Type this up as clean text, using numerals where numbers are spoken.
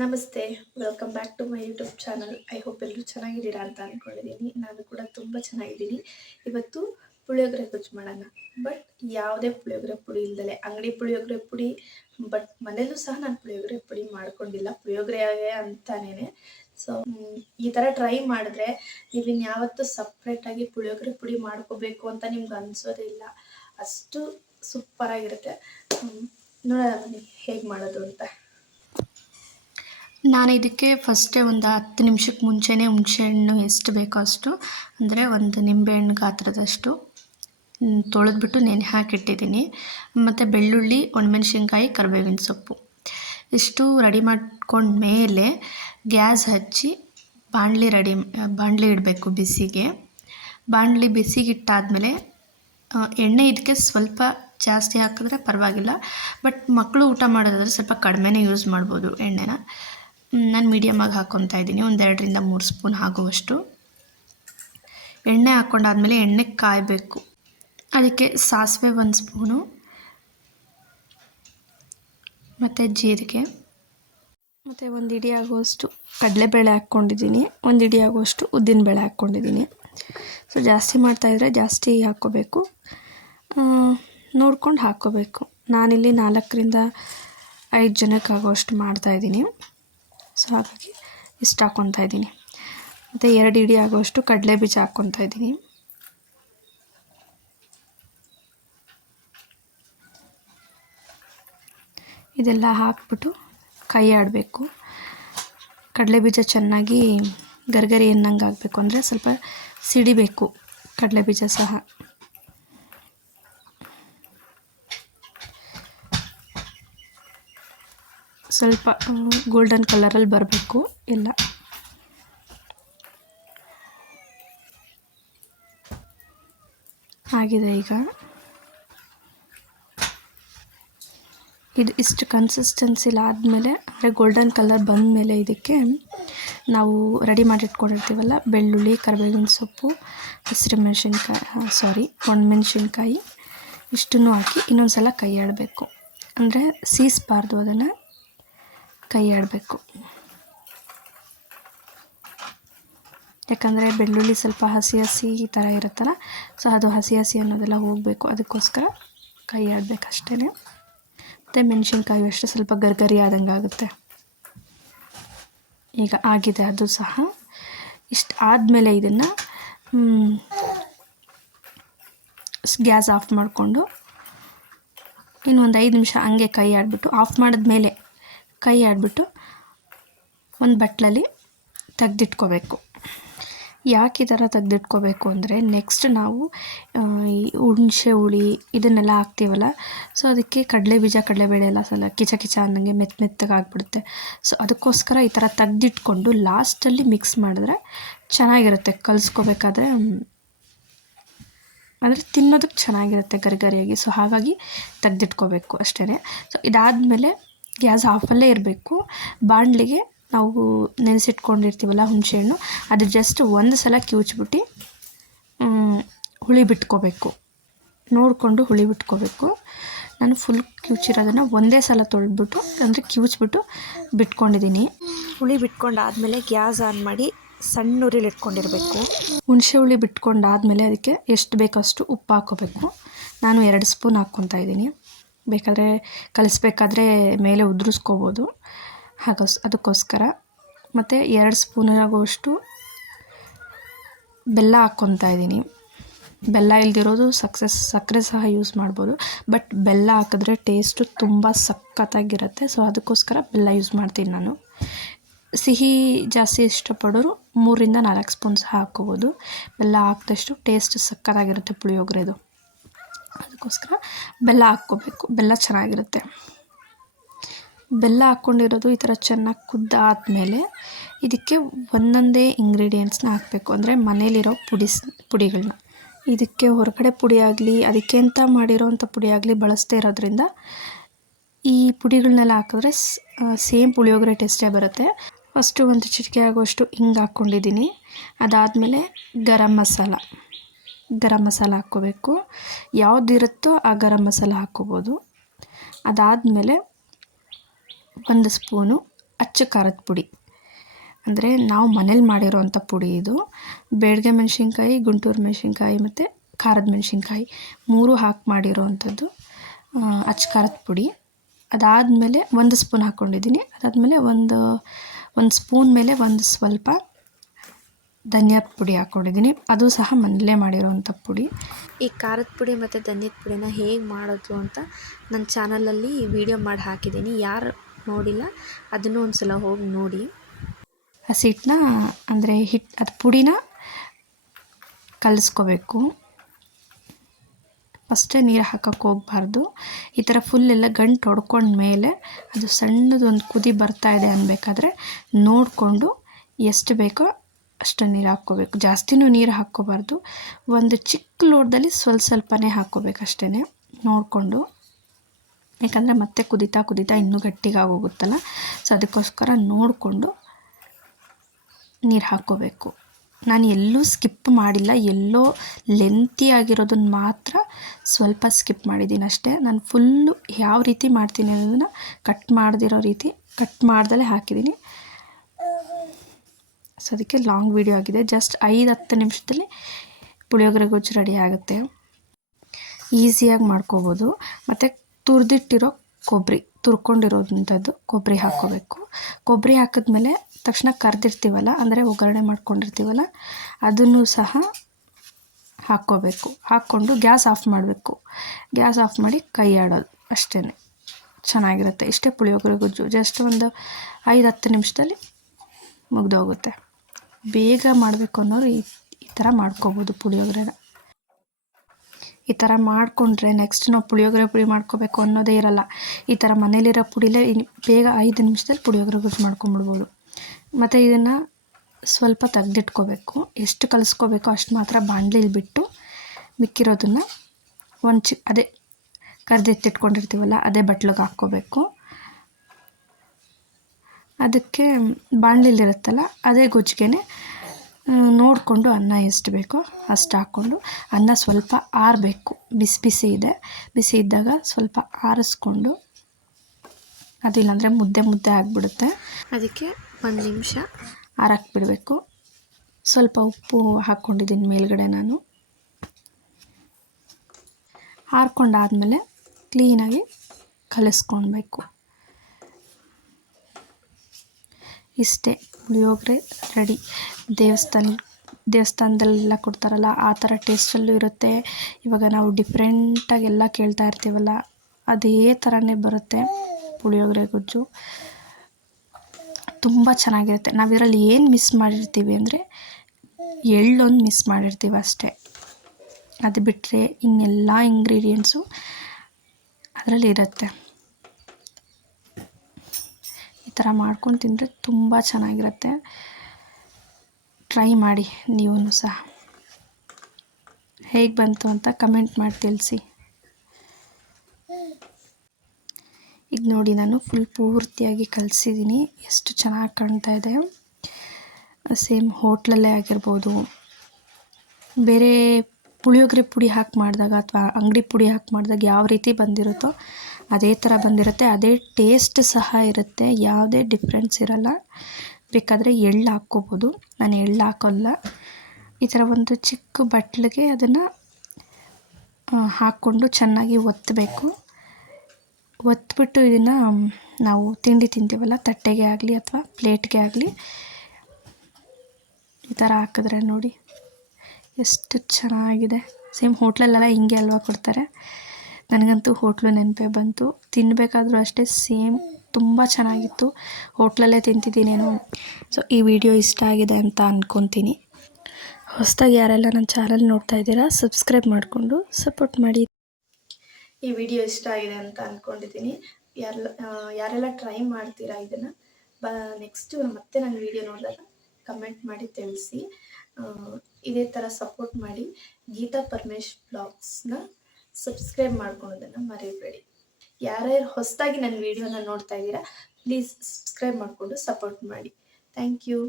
ನಮಸ್ತೆ, welcome back to my YouTube channel. I hope ಎಲ್ಲರೂ ಚೆನ್ನಾಗಿದ್ದೀರಾ ಅಂತ ಅಂದ್ಕೊಂಡಿದ್ದೀನಿ. ನಾನು ಕೂಡ ತುಂಬ ಚೆನ್ನಾಗಿದ್ದೀನಿ. ಇವತ್ತು ಪುಳಿಯೋಗರೆ ಗೊಜ್ಜು ಮಾಡೋಣ. ಬಟ್ ಯಾವುದೇ ಪುಳಿಯೋಗರೆ ಪುಡಿ ಇಲ್ದಲೆ ಅಂಗಡಿ ಪುಳಿಯೋಗರೆ ಪುಡಿ, ಬಟ್ ಮನೇಲೂ ಸಹ ನಾನು ಪುಳಿಯೋಗರೆ ಪುಡಿ ಮಾಡ್ಕೊಂಡಿಲ್ಲ, ಪುಳಿಯೋಗರೆ ಅಂತಾನೇ. ಸೊ ಈ ಥರ ಟ್ರೈ ಮಾಡಿದ್ರೆ ನೀವು ಇನ್ಯಾವತ್ತೂ ಸಪ್ರೇಟಾಗಿ ಪುಳಿಯೋಗರೆ ಪುಡಿ ಮಾಡ್ಕೋಬೇಕು ಅಂತ ನಿಮ್ಗೆ ಅನಿಸೋದೇ ಇಲ್ಲ. ಅಷ್ಟು ಸೂಪರಾಗಿರುತ್ತೆ. ನೋಡೋಣ ಬನ್ನಿ ಹೇಗೆ ಮಾಡೋದು ಅಂತ. ನಾನು ಇದಕ್ಕೆ ಫಸ್ಟೇ ಒಂದು 10 ನಿಮಿಷಕ್ಕೆ ಮುಂಚೆನೇ ಹುಣಸೆಹಣ್ಣು ಎಷ್ಟು ಬೇಕೋ ಅಷ್ಟು, ಅಂದರೆ ಒಂದು ನಿಂಬೆಹಣ್ಣು ಗಾತ್ರದಷ್ಟು ತೊಳೆದ್ಬಿಟ್ಟು ನೆನೆ ಹಾಕಿಟ್ಟಿದ್ದೀನಿ. ಮತ್ತು ಬೆಳ್ಳುಳ್ಳಿ, ಒಣಮೆಣ್ಸಿನ್ಕಾಯಿ, ಕರಿಬೇವಿನ ಸೊಪ್ಪು ಇಷ್ಟು ರೆಡಿ ಮಾಡ್ಕೊಂಡ್ಮೇಲೆ ಗ್ಯಾಸ್ ಹಚ್ಚಿ ಬಾಣಲಿ ಇಡಬೇಕು ಬಿಸಿಗೆ. ಬಾಣಲಿ ಬಿಸಿಗಿಟ್ಟಾದಮೇಲೆ ಎಣ್ಣೆ ಇದಕ್ಕೆ ಸ್ವಲ್ಪ ಜಾಸ್ತಿ ಹಾಕಿದ್ರೆ ಪರವಾಗಿಲ್ಲ, ಬಟ್ ಮಕ್ಕಳು ಊಟ ಮಾಡೋದಾದರೆ ಸ್ವಲ್ಪ ಕಡಿಮೆನೇ ಯೂಸ್ ಮಾಡ್ಬೋದು ಎಣ್ಣೆನ. ನಾನು ಮೀಡಿಯಮಾಗಿ ಹಾಕ್ಕೊತಾ ಇದ್ದೀನಿ, ಒಂದು 2ರಿಂದ 3 ಸ್ಪೂನ್ ಆಗುವಷ್ಟು. ಎಣ್ಣೆ ಹಾಕ್ಕೊಂಡಾದ್ಮೇಲೆ ಎಣ್ಣೆ ಕಾಯಬೇಕು. ಅದಕ್ಕೆ ಸಾಸಿವೆ 1 ಸ್ಪೂನು, ಮತ್ತು ಜೀರಿಗೆ, ಮತ್ತು 1 ಹಿಡಿ ಆಗುವಷ್ಟು ಕಡಲೆಬೇಳೆ ಹಾಕ್ಕೊಂಡಿದ್ದೀನಿ, 1 ಹಿಡಿ ಆಗುವಷ್ಟು ಉದ್ದಿನಬೇಳೆ ಹಾಕ್ಕೊಂಡಿದ್ದೀನಿ. ಸೊ ಜಾಸ್ತಿ ಮಾಡ್ತಾಯಿದ್ರೆ ಜಾಸ್ತಿ ಹಾಕ್ಕೋಬೇಕು, ನೋಡ್ಕೊಂಡು ಹಾಕ್ಕೋಬೇಕು. ನಾನಿಲ್ಲಿ 4ರಿಂದ 5 ಜನಕ್ಕೆ ಆಗುವಷ್ಟು ಮಾಡ್ತಾಯಿದ್ದೀನಿ. ಸೊ ಹಾಗಾಗಿ ಇಷ್ಟು ಹಾಕ್ಕೊತಾ ಇದ್ದೀನಿ. ಮತ್ತು 2 ಹಿಡಿ ಆಗುವಷ್ಟು ಕಡಲೆ ಬೀಜ ಹಾಕ್ಕೊತಾ ಇದ್ದೀನಿ. ಇದೆಲ್ಲ ಹಾಕ್ಬಿಟ್ಟು ಕೈ ಆಡಬೇಕು. ಕಡಲೆ ಬೀಜ ಚೆನ್ನಾಗಿ ಗರ್ಗರಿ ಅನ್ನಂಗೆ ಆಗಬೇಕು, ಅಂದರೆ ಸ್ವಲ್ಪ ಸಿಡಿಬೇಕು ಕಡಲೆ ಬೀಜ ಸಹ. ಸ್ವಲ್ಪ ಗೋಲ್ಡನ್ ಕಲರಲ್ಲಿ ಬರಬೇಕು ಎಲ್ಲ. ಆಗಿದೆ ಈಗ. ಇದು ಇಷ್ಟು ಕನ್ಸಿಸ್ಟೆನ್ಸಿಲಿ ಆದಮೇಲೆ, ಅಂದರೆ ಗೋಲ್ಡನ್ ಕಲರ್ ಬಂದಮೇಲೆ ಇದಕ್ಕೆ ನಾವು ರೆಡಿ ಮಾಡಿಟ್ಕೊಂಡಿರ್ತೀವಲ್ಲ, ಬೆಳ್ಳುಳ್ಳಿ, ಕರಿಬೇವಿನ ಸೊಪ್ಪು, ಒಣಮೆಣ್ಸಿನ್ಕಾಯಿ ಇಷ್ಟನ್ನು ಹಾಕಿ ಇನ್ನೊಂದು ಸಲ ಕೈ ಆಡಬೇಕು. ಅಂದರೆ ಸೀಸ್ಬಾರ್ದು, ಅದನ್ನು ಕೈ ಆಡಬೇಕು. ಯಾಕಂದರೆ ಬೆಳ್ಳುಳ್ಳಿ ಸ್ವಲ್ಪ ಹಸಿ ಹಸಿ ಈ ಥರ ಇರುತ್ತಲ್ಲ, ಸೊ ಅದು ಹಸಿ ಅನ್ನೋದೆಲ್ಲ ಹೋಗಬೇಕು, ಅದಕ್ಕೋಸ್ಕರ ಕೈ ಆಡಬೇಕು ಅಷ್ಟೇ. ಮತ್ತು ಮೆಣಸಿನ್ಕಾಯಿ ಅಷ್ಟೇ ಸ್ವಲ್ಪ ಗರ್ಗರಿ ಆದಂಗೆ ಆಗುತ್ತೆ. ಈಗ ಆಗಿದೆ ಅದು ಸಹ. ಇಷ್ಟು ಆದಮೇಲೆ ಇದನ್ನು ಗ್ಯಾಸ್ ಆಫ್ ಮಾಡಿಕೊಂಡು ಇನ್ನೊಂದು 5 ನಿಮಿಷ ಹಂಗೆ ಕೈ ಆಡಿಬಿಟ್ಟು, ಆಫ್ ಮಾಡಿದ್ಮೇಲೆ ಕೈ ಆಡಿಬಿಟ್ಟು ಒಂದು ಬಟ್ಲಲ್ಲಿ ತೆಗೆದಿಟ್ಕೋಬೇಕು. ಯಾಕೆ ಈ ಥರ ತೆಗೆದಿಟ್ಕೋಬೇಕು ಅಂದರೆ, ನೆಕ್ಸ್ಟ್ ನಾವು ಈ ಹುಣಸೆ ಹುಳಿ ಇದನ್ನೆಲ್ಲ ಹಾಕ್ತೀವಲ್ಲ, ಸೊ ಅದಕ್ಕೆ ಕಡಲೆಬೇಳೆ ಎಲ್ಲ ಸ್ವಲ್ಪ ಕಿಚ ಅನ್ನಂಗೆ ಮೆತ್ತಗೆ ಆಗಿಬಿಡುತ್ತೆ. ಸೊ ಅದಕ್ಕೋಸ್ಕರ ಈ ಥರ ತೆಗೆದಿಟ್ಕೊಂಡು ಲಾಸ್ಟಲ್ಲಿ ಮಿಕ್ಸ್ ಮಾಡಿದ್ರೆ ಚೆನ್ನಾಗಿರುತ್ತೆ. ಕಲಿಸ್ಕೋಬೇಕಾದ್ರೆ ಅಂದರೆ ತಿನ್ನೋದಕ್ಕೆ ಚೆನ್ನಾಗಿರುತ್ತೆ ಗರಿಗರಿಯಾಗಿ. ಸೊ ಹಾಗಾಗಿ ತೆಗೆದಿಟ್ಕೋಬೇಕು ಅಷ್ಟೇ. ಸೊ ಇದಾದಮೇಲೆ ಗ್ಯಾಸ್ ಆಫಲ್ಲೇ ಇರಬೇಕು. ಬಾಣಲಿಗೆ ನಾವು ನೆನೆಸಿಟ್ಕೊಂಡಿರ್ತೀವಲ್ಲ ಹುಣಸೆಹಣ್ಣು, ಅದು ಜಸ್ಟ್ ಒಂದು ಸಲ ಕಿವುಚ್ಬಿಟ್ಟು ಹುಳಿ ಬಿಟ್ಕೋಬೇಕು. ನೋಡಿಕೊಂಡು ಹುಳಿ ಬಿಟ್ಕೋಬೇಕು. ನಾನು ಫುಲ್ ಕಿವುಚಿರೋದನ್ನು ಒಂದೇ ಸಲ ತೊಳೆದ್ಬಿಟ್ಟು, ಅಂದರೆ ಕಿವುಚ್ಬಿಟ್ಟು ಬಿಟ್ಕೊಂಡಿದ್ದೀನಿ. ಹುಳಿ ಬಿಟ್ಕೊಂಡಾದಮೇಲೆ ಗ್ಯಾಸ್ ಆನ್ ಮಾಡಿ ಸಣ್ಣ ಉರಿಲಿ ಇಟ್ಕೊಂಡಿರಬೇಕು. ಹುಣಸೆ ಹುಳಿ ಬಿಟ್ಕೊಂಡಾದಮೇಲೆ ಅದಕ್ಕೆ ಎಷ್ಟು ಬೇಕಷ್ಟು ಉಪ್ಪು ಹಾಕ್ಕೋಬೇಕು. ನಾನು 2 ಸ್ಪೂನ್ ಹಾಕ್ಕೊತಾ ಇದ್ದೀನಿ. ಬೇಕಾದರೆ ಕಲಿಸ್ಬೇಕಾದ್ರೆ ಮೇಲೆ ಉದುರಿಸ್ಕೋಬೋದು, ಅದಕ್ಕೋಸ್ಕರ. ಮತ್ತು 2 ಸ್ಪೂನಾಗುವಷ್ಟು ಬೆಲ್ಲ ಹಾಕ್ಕೊತಾ ಇದ್ದೀನಿ. ಬೆಲ್ಲ ಇಲ್ದಿರೋದು ಸಕ್ಕರೆ ಸಹ ಯೂಸ್ ಮಾಡ್ಬೋದು, ಬಟ್ ಬೆಲ್ಲ ಹಾಕಿದ್ರೆ ಟೇಸ್ಟು ತುಂಬ ಸಖತ್ತಾಗಿರುತ್ತೆ. ಸೊ ಅದಕ್ಕೋಸ್ಕರ ಬೆಲ್ಲ ಯೂಸ್ ಮಾಡ್ತೀನಿ ನಾನು. ಸಿಹಿ ಜಾಸ್ತಿ ಇಷ್ಟಪಡೋರು 3ರಿಂದ 4 ಸ್ಪೂನ್ ಸಹ ಹಾಕ್ಕೋಬೋದು. ಬೆಲ್ಲ ಹಾಕಿದಷ್ಟು ಟೇಸ್ಟ್ ಸಕ್ಕತ್ತಾಗಿರುತ್ತೆ ಪುಳಿಯೋಗರೆದು. ಅದಕ್ಕೋಸ್ಕರ ಬೆಲ್ಲ ಹಾಕ್ಕೋಬೇಕು, ಬೆಲ್ಲ ಚೆನ್ನಾಗಿರುತ್ತೆ. ಬೆಲ್ಲ ಹಾಕ್ಕೊಂಡಿರೋದು ಈ ಥರ ಚೆನ್ನಾಗಿ ಕುದ್ದಾದಮೇಲೆ ಇದಕ್ಕೆ ಒಂದೊಂದೇ ಇಂಗ್ರೀಡಿಯೆಂಟ್ಸ್ನ ಹಾಕಬೇಕು, ಅಂದರೆ ಮನೇಲಿರೋ ಪುಡಿಗಳನ್ನ. ಇದಕ್ಕೆ ಹೊರಗಡೆ ಪುಡಿ ಆಗಲಿ, ಅದಕ್ಕೆ ಅಂತ ಮಾಡಿರೋವಂಥ ಪುಡಿ ಆಗಲಿ ಬಳಸದೇ ಇರೋದ್ರಿಂದ ಈ ಪುಡಿಗಳನ್ನೆಲ್ಲ ಹಾಕಿದ್ರೆ ಸೇಮ್ ಪುಳಿಯೋಗರೆ ಟೇಸ್ಟೇ ಬರುತ್ತೆ. ಫಸ್ಟು 1 ಚಿಟಿಕೆ ಆಗುವಷ್ಟು ಹಿಂಗೆ ಹಾಕ್ಕೊಂಡಿದ್ದೀನಿ. ಅದಾದಮೇಲೆ ಗರಂ ಮಸಾಲ ಹಾಕ್ಕೋಬೇಕು. ಯಾವುದಿರುತ್ತೋ ಆ ಗರಂ ಮಸಾಲ ಹಾಕ್ಕೋಬೋದು. ಅದಾದಮೇಲೆ 1 ಸ್ಪೂನು ಅಚ್ಚ ಖಾರದ ಪುಡಿ, ಅಂದರೆ ನಾವು ಮನೇಲಿ ಮಾಡಿರೋವಂಥ ಪುಡಿ ಇದು. ಬೇಡಿಗೆ ಮೆಣಸಿನ್ಕಾಯಿ, ಗುಂಟೂರು ಮೆಣಸಿನ್ಕಾಯಿ ಮತ್ತು ಖಾರದ ಮೆಣಸಿನ್ಕಾಯಿ 3 ಹಾಕಿ ಮಾಡಿರೋವಂಥದ್ದು ಅಚ್ಚ ಖಾರದ ಪುಡಿ. ಅದಾದಮೇಲೆ 1 ಸ್ಪೂನ್ ಹಾಕ್ಕೊಂಡಿದ್ದೀನಿ. ಅದಾದಮೇಲೆ ಒಂದು ಸ್ಪೂನ್ ಮೇಲೆ ಒಂದು ಸ್ವಲ್ಪ ಧನಿಯಾದ ಪುಡಿ ಹಾಕ್ಕೊಂಡಿದ್ದೀನಿ. ಅದು ಸಹ ಮನೇಲೇ ಮಾಡಿರೋವಂಥ ಪುಡಿ. ಈ ಖಾರದ ಪುಡಿ ಮತ್ತು ಧನಿಯದ ಪುಡಿನ ಹೇಗೆ ಮಾಡೋದು ಅಂತ ನನ್ನ ಚಾನಲಲ್ಲಿ ವಿಡಿಯೋ ಮಾಡಿ ಹಾಕಿದ್ದೀನಿ. ಯಾರು ನೋಡಿಲ್ಲ ಅದನ್ನು ಒಂದು ಸಲ ಹೋಗಿ ನೋಡಿ. ಹಸಿಟ್ಟನ್ನ ಅಂದರೆ ಅದು ಪುಡಿನ ಕಲಿಸ್ಕೋಬೇಕು. ಫಸ್ಟೇ ನೀರು ಹಾಕೋಕ್ಕೆ ಹೋಗಬಾರ್ದು. ಈ ಥರ ಫುಲ್ಲೆಲ್ಲ ಗಂಟು ಹೊಡ್ಕೊಂಡ್ಮೇಲೆ ಅದು ಸಣ್ಣದೊಂದು ಕುದಿ ಬರ್ತಾ ಇದೆ ಅನ್ಬೇಕಾದ್ರೆ ನೋಡಿಕೊಂಡು ಎಷ್ಟು ಬೇಕೋ ಅಷ್ಟು ನೀರು ಹಾಕ್ಕೋಬೇಕು. ಜಾಸ್ತಿನೂ ನೀರು ಹಾಕ್ಕೋಬಾರ್ದು. ಒಂದು ಚಿಕ್ಕ ಲೋಟದಲ್ಲಿ ಸ್ವಲ್ಪನೇ ಹಾಕ್ಕೋಬೇಕು ಅಷ್ಟೇ, ನೋಡಿಕೊಂಡು. ಯಾಕಂದರೆ ಮತ್ತೆ ಕುದೀತಾ ಇನ್ನೂ ಗಟ್ಟಿಗಾಗೋಗುತ್ತಲ್ಲ. ಸೊ ಅದಕ್ಕೋಸ್ಕರ ನೋಡಿಕೊಂಡು ನೀರು ಹಾಕ್ಕೋಬೇಕು. ನಾನು ಎಲ್ಲೂ ಸ್ಕಿಪ್ ಮಾಡಿಲ್ಲ, ಎಲ್ಲೋ ಲೆಂತಿ ಆಗಿರೋದನ್ನು ಮಾತ್ರ ಸ್ವಲ್ಪ ಸ್ಕಿಪ್ ಮಾಡಿದ್ದೀನಿ ಅಷ್ಟೇ. ನಾನು ಫುಲ್ಲು ಯಾವ ರೀತಿ ಮಾಡ್ತೀನಿ ಅನ್ನೋದನ್ನು ಕಟ್ ಮಾಡದಿರೋ ರೀತಿ ಕಟ್ ಮಾಡ್ದಲೇ ಹಾಕಿದ್ದೀನಿ. ಸೊ ಅದಕ್ಕೆ ಲಾಂಗ್ ವಿಡಿಯೋ ಆಗಿದೆ. ಜಸ್ಟ್ 5-10 ನಿಮಿಷದಲ್ಲಿ ಪುಳಿಯೋಗರೆ ಗೊಜ್ಜು ರೆಡಿ ಆಗುತ್ತೆ. ಈಸಿಯಾಗಿ ಮಾಡ್ಕೋಬೋದು. ಮತ್ತು ತುರಿದಿಟ್ಟಿರೋ ತುರ್ಕೊಂಡಿರೋದಂಥದ್ದು ಕೊಬ್ಬರಿ ಹಾಕ್ಕೋಬೇಕು. ಕೊಬ್ಬರಿ ಹಾಕಿದ್ಮೇಲೆ ತಕ್ಷಣ ಕರೆದಿರ್ತೀವಲ್ಲ, ಅಂದರೆ ಒಗ್ಗರಣೆ ಮಾಡ್ಕೊಂಡಿರ್ತೀವಲ್ಲ, ಅದನ್ನು ಸಹ ಹಾಕ್ಕೋಬೇಕು. ಹಾಕ್ಕೊಂಡು ಗ್ಯಾಸ್ ಆಫ್ ಮಾಡಬೇಕು. ಗ್ಯಾಸ್ ಆಫ್ ಮಾಡಿ ಕೈ ಆಡೋದು ಅಷ್ಟೇ. ಚೆನ್ನಾಗಿರುತ್ತೆ. ಇಷ್ಟೇ ಪುಳಿಯೋಗರೆ ಗೊಜ್ಜು. ಜಸ್ಟ್ ಒಂದು 5-10 ನಿಮಿಷದಲ್ಲಿ ಮುಗ್ದೋಗುತ್ತೆ. ಬೇಗ ಮಾಡಬೇಕು ಅನ್ನೋರು ಈ ಥರ ಮಾಡ್ಕೋಬೋದು ಪುಳಿಯೋಗರೆನ. ಈ ಥರ ಮಾಡಿಕೊಂಡ್ರೆ ನೆಕ್ಸ್ಟ್ ನಾವು ಪುಳಿಯೋಗರೆ ಪುಡಿ ಮಾಡ್ಕೋಬೇಕು ಅನ್ನೋದೇ ಇರಲ್ಲ. ಈ ಥರ ಮನೇಲಿರೋ ಪುಡಿಲೇ ಬೇಗ 5 ನಿಮಿಷದಲ್ಲಿ ಪುಳಿಯೋಗರೆ ಗೊಜ್ಜು ಮಾಡ್ಕೊಂಬಿಡ್ಬೋದು. ಮತ್ತು ಇದನ್ನು ಸ್ವಲ್ಪ ತೆಗೆದಿಟ್ಕೋಬೇಕು. ಎಷ್ಟು ಕಲಿಸ್ಕೋಬೇಕೋ ಅಷ್ಟು ಮಾತ್ರ ಬಾಣಲಿಲಿ ಬಿಟ್ಟು ಮಿಕ್ಕಿರೋದನ್ನು ಅದೇ ಕರೆದಿಟ್ಟಿಟ್ಕೊಂಡಿರ್ತೀವಲ್ಲ ಅದೇ ಬಟ್ಲಿಗೆ ಹಾಕ್ಕೋಬೇಕು. ಅದಕ್ಕೆ ಬಾಣಲಿಲಿರುತ್ತಲ್ಲ ಅದೇ ಗೊಜ್ಜಿಗೆ ನೋಡಿಕೊಂಡು ಅನ್ನ ಎಷ್ಟು ಬೇಕೋ ಅಷ್ಟು ಹಾಕ್ಕೊಂಡು, ಅನ್ನ ಸ್ವಲ್ಪ ಆರಬೇಕು. ಬಿಸಿ ಇದೆ. ಬಿಸಿ ಇದ್ದಾಗ ಸ್ವಲ್ಪ ಆರಿಸ್ಕೊಂಡು, ಅದಿಲ್ಲಾಂದರೆ ಮುದ್ದೆ ಆಗಿಬಿಡುತ್ತೆ. ಅದಕ್ಕೆ 1 ನಿಮಿಷ ಆರಕ್ಕೆ ಬಿಡಬೇಕು. ಸ್ವಲ್ಪ ಉಪ್ಪು ಹಾಕ್ಕೊಂಡಿದ್ದೀನಿ ಮೇಲ್ಗಡೆ ನಾನು. ಆರ್ಕೊಂಡಾದಮೇಲೆ ಕ್ಲೀನಾಗಿ ಕಲಿಸ್ಕೊಳ್ಬೇಕು. ಇಷ್ಟೇ ಪುಳಿಯೋಗರೆ ರೆಡಿ. ದೇವಸ್ಥಾನದಲ್ಲೆಲ್ಲ ಕೊಡ್ತಾರಲ್ಲ ಆ ಥರ ಟೇಸ್ಟಲ್ಲೂ ಇರುತ್ತೆ. ಇವಾಗ ನಾವು ಡಿಫ್ರೆಂಟಾಗಿ ಎಲ್ಲ ಕೇಳ್ತಾ ಇರ್ತೀವಲ್ಲ ಅದೇ ಥರನೇ ಬರುತ್ತೆ ಪುಳಿಯೋಗರೆ ಗೊಜ್ಜು. ತುಂಬ ಚೆನ್ನಾಗಿರುತ್ತೆ. ನಾವು ಇದರಲ್ಲಿ ಏನು ಮಿಸ್ ಮಾಡಿರ್ತೀವಿ ಅಂದರೆ ಎಳ್ಳೊಂದು ಮಿಸ್ ಮಾಡಿರ್ತೀವಿ ಅಷ್ಟೇ. ಅದು ಬಿಟ್ಟರೆ ಇನ್ನೆಲ್ಲ ಇಂಗ್ರೀಡಿಯೆಂಟ್ಸು ಅದರಲ್ಲಿ ಇರುತ್ತೆ. ಈ ಥರ ಮಾಡ್ಕೊಂಡು ತಿಂದರೆ ತುಂಬ ಚೆನ್ನಾಗಿರುತ್ತೆ. ಟ್ರೈ ಮಾಡಿ ನೀವು ಸಹ. ಹೇಗೆ ಬಂತು ಅಂತ ಕಮೆಂಟ್ ಮಾಡಿ ತಿಳಿಸಿ. ಈಗ ನೋಡಿ ನಾನು ಫುಲ್ ಪೂರ್ತಿಯಾಗಿ ಕಲಿಸಿದ್ದೀನಿ. ಎಷ್ಟು ಚೆನ್ನಾಗಿ ಕಾಣ್ತಾ ಇದೆ. ಸೇಮ್ ಹೋಟ್ಲಲ್ಲೇ ಆಗಿರ್ಬೋದು, ಬೇರೆ ಪುಳಿಯೋಗರೆ ಪುಡಿ ಹಾಕಿ ಮಾಡಿದಾಗ ಅಥವಾ ಅಂಗಡಿ ಪುಡಿ ಹಾಕಿ ಮಾಡಿದಾಗ ಯಾವ ರೀತಿ ಬಂದಿರುತ್ತೋ ಅದೇ ಥರ ಬಂದಿರುತ್ತೆ. ಅದೇ ಟೇಸ್ಟ್ ಸಹ ಇರುತ್ತೆ. ಯಾವುದೇ ಡಿಫ್ರೆನ್ಸ್ ಇರಲ್ಲ. ಬೇಕಾದರೆ ಎಳ್ಳು ಹಾಕ್ಕೋಬೋದು. ನಾನು ಎಳ್ಳು ಹಾಕೋಲ್ಲ. ಈ ಥರ ಒಂದು ಚಿಕ್ಕ ಬಟ್ಲಿಗೆ ಅದನ್ನು ಹಾಕ್ಕೊಂಡು ಚೆನ್ನಾಗಿ ಒತ್ತಬೇಕು. ಒತ್ಬಿಟ್ಟು ಇದನ್ನು ನಾವು ತಿಂಡಿ ತಿಂತೀವಲ್ಲ ತಟ್ಟೆಗೆ ಆಗಲಿ ಅಥವಾ ಪ್ಲೇಟ್ಗೆ ಆಗಲಿ ಈ ಥರ ಹಾಕಿದ್ರೆ ನೋಡಿ ಎಷ್ಟು ಚೆನ್ನಾಗಿದೆ. ಸೇಮ್ ಹೋಟ್ಲಲ್ಲೆಲ್ಲ ಹಿಂಗೆ ಅಲ್ವಾ ಕೊಡ್ತಾರೆ. ನನಗಂತೂ ಹೋಟ್ಲು ನೆನಪೇ ಬಂತು. ತಿನ್ನಬೇಕಾದ್ರೂ ಅಷ್ಟೇ ಸೇಮ್ ತುಂಬ ಚೆನ್ನಾಗಿತ್ತು. ಹೋಟ್ಲಲ್ಲೇ ತಿಂತಿದ್ದೀನೇನು. ಸೊ ಈ ವಿಡಿಯೋ ಇಷ್ಟ ಆಗಿದೆ ಅಂತ ಅಂದ್ಕೊತೀನಿ. ಹೊಸದಾಗಿ ಯಾರೆಲ್ಲ ನನ್ನ ಚಾನಲ್ ನೋಡ್ತಾ ಇದ್ದೀರಾ ಸಬ್ಸ್ಕ್ರೈಬ್ ಮಾಡಿಕೊಂಡು ಸಪೋರ್ಟ್ ಮಾಡಿ. ಈ ವಿಡಿಯೋ ಇಷ್ಟ ಆಗಿದೆ ಅಂತ ಅಂದ್ಕೊಂಡಿದ್ದೀನಿ. ಯಾರೆಲ್ಲ ಟ್ರೈ ಮಾಡ್ತೀರಾ ಇದನ್ನು ನೆಕ್ಸ್ಟು ಮತ್ತೆ ನನ್ನ ವಿಡಿಯೋ ನೋಡಿದಾಗ ಕಮೆಂಟ್ ಮಾಡಿ ತಿಳಿಸಿ. ಇದೇ ಥರ ಸಪೋರ್ಟ್ ಮಾಡಿ. ಗೀತಾ ಪರಮೇಶ್ ಬ್ಲಾಗ್ಸ್ನ ಸಬ್ಸ್ಕ್ರೈಬ್ ಮಾಡ್ಕೊಳೋದನ್ನು ಮರಿಬೇಡಿ. ಯಾರ್ಯಾರು ಹೊಸದಾಗಿ ನನ್ನ ವಿಡಿಯೋನ ನೋಡ್ತಾ ಇದ್ದೀರಾ ಪ್ಲೀಸ್ ಸಬ್ಸ್ಕ್ರೈಬ್ ಮಾಡಿಕೊಂಡು ಸಪೋರ್ಟ್ ಮಾಡಿ. Thank you.